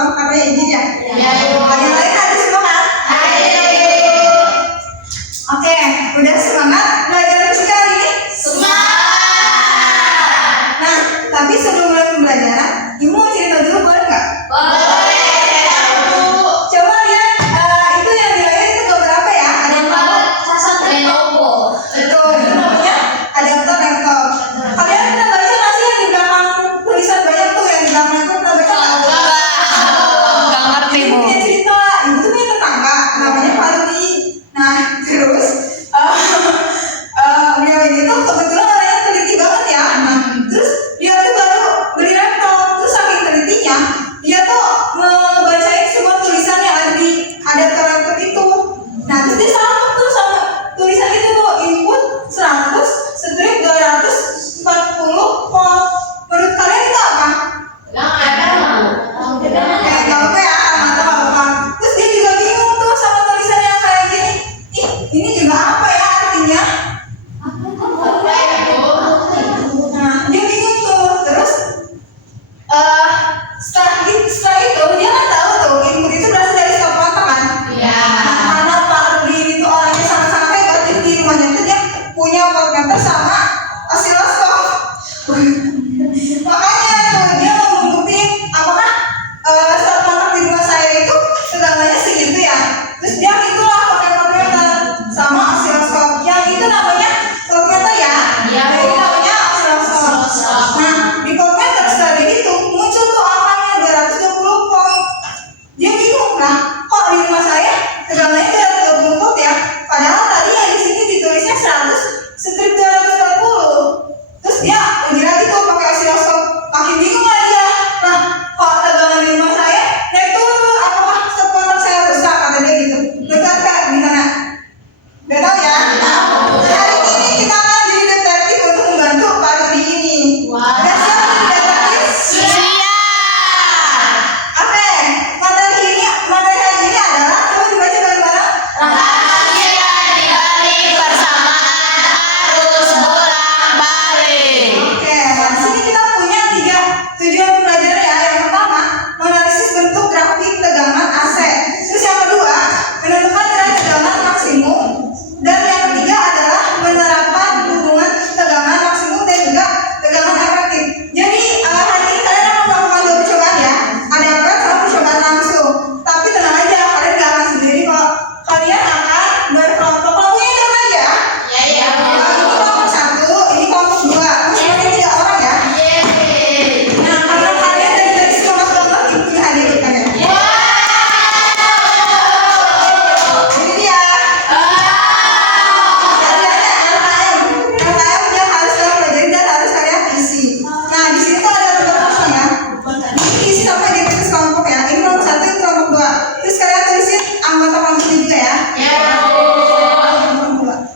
salam katanya izin ya. Ya. Yang lain ada semangat? Oke, udah semangat belajar fisika hari ini? Nah, tapi sebelum mulai pembelajaran, Ibu mau cerita dulu boleh nggak? Coba lihat itu yang di layar itu gambar apa ya? Ada yang tahu? Betul, itu namanya adaptor laptop. Kalian pernah baca nggak sih yang di belakang tulisan banyak tuh yang di belakang itu pernah baca nggak? Nggak ngerti, Ibu Bu. punya cerita, ibu tuh punya tetangga namanya Pak Rudi. Nah, terus beliau ini tuh kebetulan orangnya teliti banget ya. Nah, terus dia tuh baru beli laptop, terus saking telitinya dia tuh ngebacain semua tulisan yang ada di adaptor laptop itu. Nah, terus dia sangkut tuh sama tulisan itu tuh input 100 strip 240 volt. Menurut kalian itu apa? Gak apa ya, mata apa. Terus dia juga bingung tuh sama tulisan yang kayak gini. Ini juga apa ya artinya? Nah, dia bingung tuh. Terus setelah itu dia kan tahu tuh input itu berasal dari stop kontak kan? Nah, karena Pak Rudi ini tuh orangnya sangat-sangat hebat, jadi di rumahnya tuh dia punya voltmeter sama osiloskop. Makanya tuh dia mau membuktiin apakah stop kontak di rumah saya itu tegangannya segitu ya. Terus dia itulah pakai voltmeter sama osiloskop. Yang itu namanya voltmeter ya. Iya, Nah, ini namanya osiloskop. Nah, di voltmeter setelah itu muncul tuh angkanya 220 volt. Dia bingung lah, kok di rumah saya tegangannya 220 volt ya? Padahal tadi yang di sini ditulisnya 100 strip 240. Terus dia uji lagi tuh pakai osiloskop, makin bingung lah dia. Nah, kok tegangan di rumah saya naik turun? Apakah stop kontak saya rusak? Kata dia gitu. Betul nggak? Gimana? Gak tahu ya? Nah, hari ini kita akan jadi detektif untuk membantu Pak Rudi ini. Udah siap jadi detektif? Oke, materi hari ini adalah, coba dibaca bareng-bareng. Oke, di sini kita punya 3 tujuan pembelajaran ya. Yang pertama, menganalisis bentuk grafik tegangan AC. Terus yang kedua, menentukan nilai tegangan maksimum. Dan yang ketiga adalah menerapkan hubungan tegangan maksimum dan juga tegangan efektif. Jadi hari ini kalian akan melakukan 2 percobaan ya. Ada apa sama percobaan langsung. Tapi tenang aja, kalian gak akan sendiri kok. Kalian akan berkelompok. Kelompoknya itu aja. Ini kelompok 1, ini kelompok 2. Masing-masing 3 orang ya. Nah, karena kalian dari sekolah banget, ibu punya hadiah buat kalian. Ini dia. Hadiahnya LKM yang harus kalian pelajari dan harus kalian isi. Nah, di sini tuh ada tempat kosong ya. Isi sampai di atas kelompok ya. Ini kelompok 1, ini kelompok 2. Terus kalian tulisin anggota kelompoknya juga ya.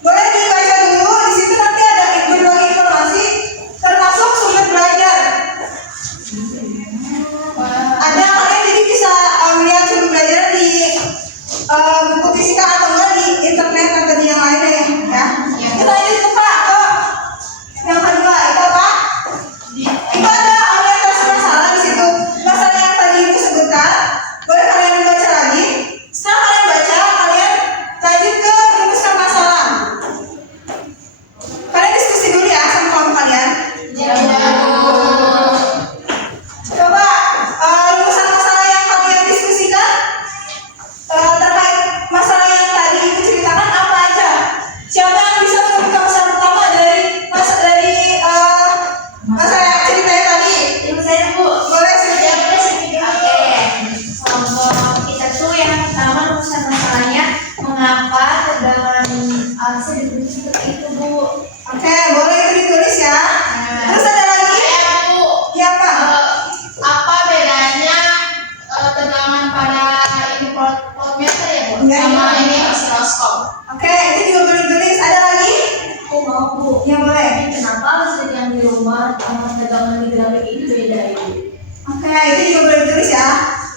Boleh dibaca dulu. Di situ nanti ada berbagi informasi termasuk sumber belajar. Ada kalian jadi bisa melihat sumber belajar di buku fisika atau enggak di internet atau di yang lainnya ya. Kita lanjut buka ke yang kedua. Itu apa? Itu ada orientasi masalah di situ. Masalah yang tadi ibu sebutkan. Boleh kalian baca lagi. Setelah kalian baca, kalian lanjut ke rumuskan masalah. Kalian diskusi dulu ya sama kelompok kalian. Coba rumusan masalah yang kalian diskusikan terkait masalah yang tadi ibu ceritakan apa aja? Siapa yang bisa menemukan masalah pertama dari masalah yang ceritanya tadi? Boleh sedikit. Mengapa tegangan AC dibentuk seperti itu, Bu? Oke, boleh itu ditulis ya. Terus ada lagi? Ya Pak. Apa bedanya tegangan pada ini voltmeter ya, Bu? Enggak, Sama enggak. ini osiloskop. Oke, itu juga boleh ditulis. Ada lagi? Aku mau, Bu. Ya boleh. Kenapa listrik yang di rumah sama tegangan di grafik ini beda, Ibu? Oke, itu juga boleh ditulis ya.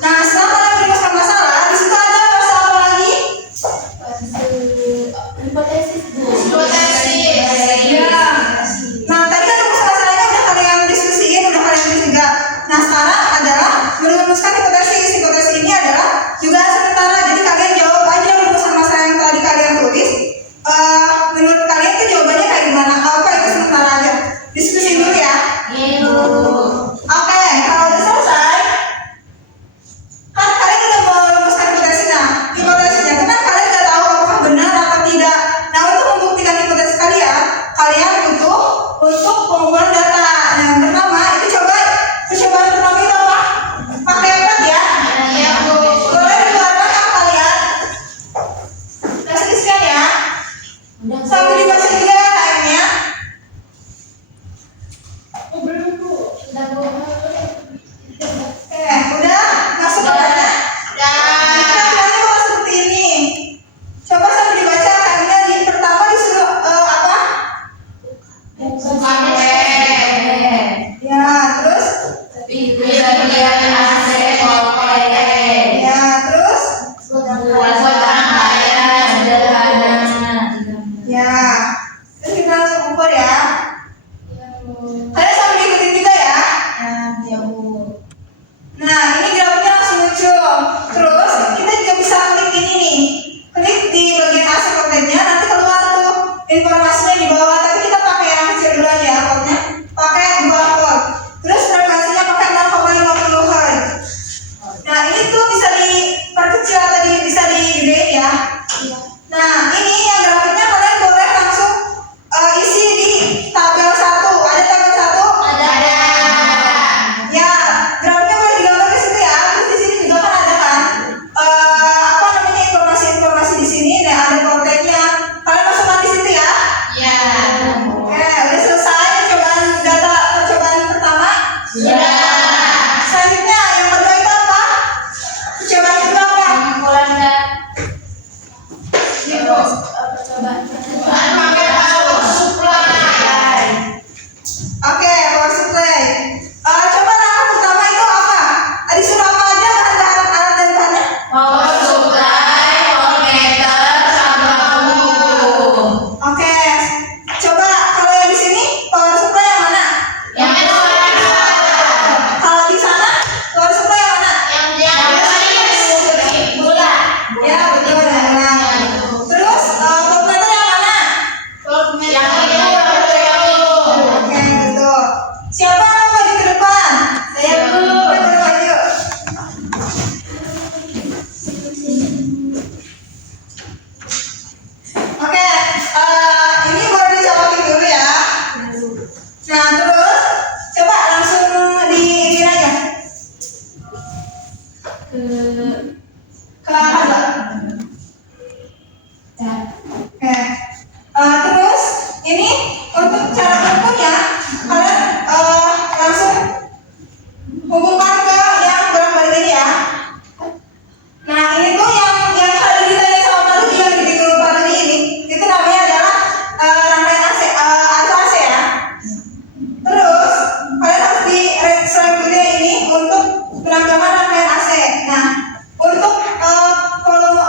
Nah, setelah kalian merumuskan masalah, di situ ada masalah apa lagi? Hipotesis, Bu. Iya. Nah, tadi kan rumus masalahnya udah kalian diskusiin, udah kalian tulis juga. Nah, sekarang adalah merumuskan hipotesis. ke Ke apa? ya. Oke. Terus ini untuk cara bentuknya kalian langsung hubungkan ke yang bolak-balik ini ya. Nah ini tuh yang tadi ditanya sama Pak Rudi yang di dulu Pak Rudi ini itu namanya adalah rangkaian AC atau AC ya. Terus kalian harus di select dulu ya ini untuk menambahkan rangkaian AC. Nah untuk volume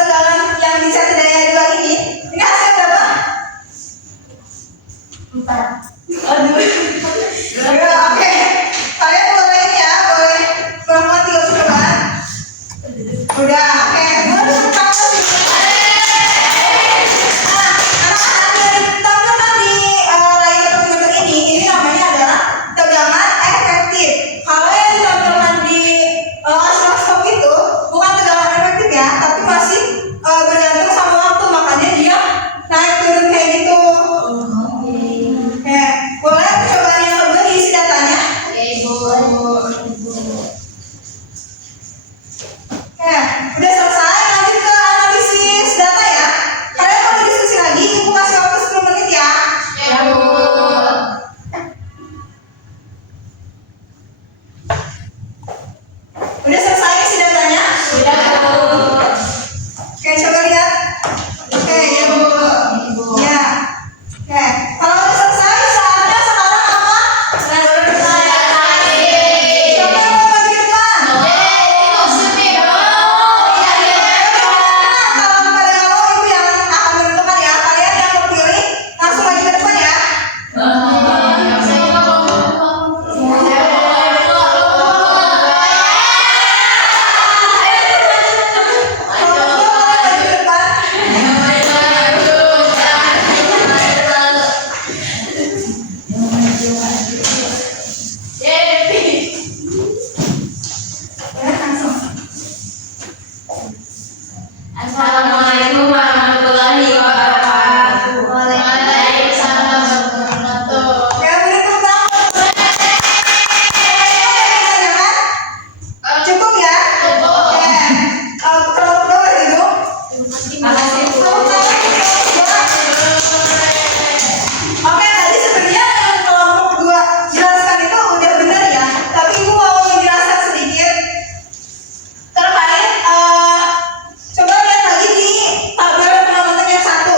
tegangan yang di set daya 2 ini AC berapa? 4. Aduh. Ya, oke. Kalian boleh ini ya, boleh melakukan 3 percobaan. Udah, oke. Boleh tepuk tangan sih. Nah, anak-anak yang ditampilkan di layar komputer ini namanya adalah tegangan efektif. Kalau yang ditampilkan di oscilloscope itu bukan tegangan efektif ya, tapi masih bergantung sama waktu, makanya dia naik turun kayak gitu. Oke, boleh percobaan yang kedua diisi datanya. Oke, udah selesai. Lanjut ke analisis data ya. Kalian mau diskusi lagi, ibu kasih waktu 10 menit ya. Udah selesai isi datanya? Oke, coba lihat. Oke, ya Bu. Ya. Oke, kalau udah selesai, saatnya sekarang apa? Siapa yang mau maju ke depan? Kalau pada mau ibu yang akan menentukan ya, kalian yang mau pilih langsung maju ke depan ya. Kalau berdua boleh maju ke depan. Ya, langsung. Assalamualaikum warahmatullahi wabarakatuh. Waalaikumsalam warahmatullahi wabarakatuh. Ya, boleh tepuk tangan. Cukup ya? Oke. Kalau berdua boleh duduk. Makasih Bu. Tepuk tangan untuk kelompok dua. Oke, tadi sebenarnya yang kelompok 2 jelaskan itu udah benar ya. Tapi ibu mau menjelaskan sedikit terkait coba lihat lagi di tabel pengamatan yang 1.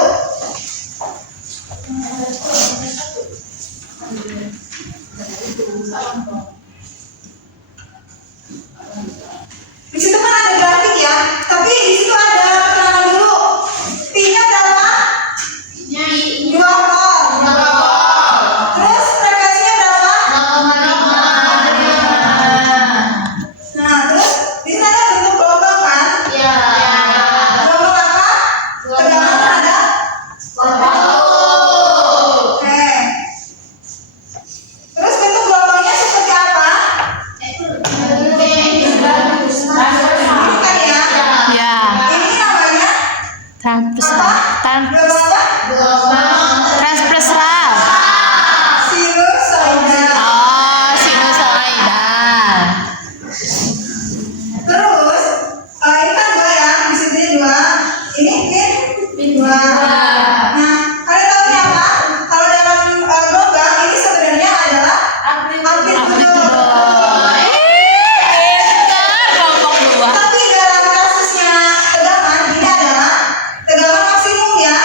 Di situ kan ada grafik ya, tapi di situ ada keterangan dulu. P-nya berapa? 2 volt. Terus frekuensinya berapa? Nah, terus di sana ada bentuk gelombang kan? Gelombang apa? Tegangan terhadap? Oke. Terus bentuk gelombangnya seperti apa? Ini kan ya? Ini namanya gelombang apa? Transversal. Sinusoida. Oh, sinusoida. Terus ini kan 2 ya, di sini 2. Ini pin 2. Nah, kalian tahu ini apa? Kalau dalam gelombang ini sebenarnya adalah amplitudo. Kelompok 2. Tapi dalam kasusnya tegangan ini adalah tegangan maksimum ya.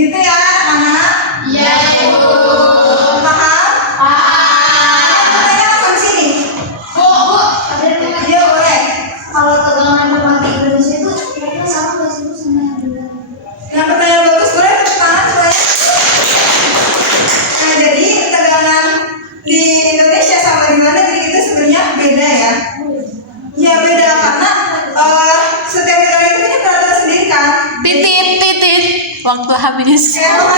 Gitu ya anak. Iya, Ibu. Paham? Paham. Pertanyaan langsung sini. Bu, ada yang tanya. Iya boleh. Kalau tegangan pembangkit Indonesia itu kira-kira sama nggak sih Bu sama yang dulu? Yang pertanyaan bagus, boleh tepuk tangan semuanya. Nah, jadi tegangan di Indonesia sama di luar negeri itu sebenarnya beda ya. Ya beda karena setiap negara itu punya peraturan sendiri kan. Titit, titit. Waktu habis. Kayak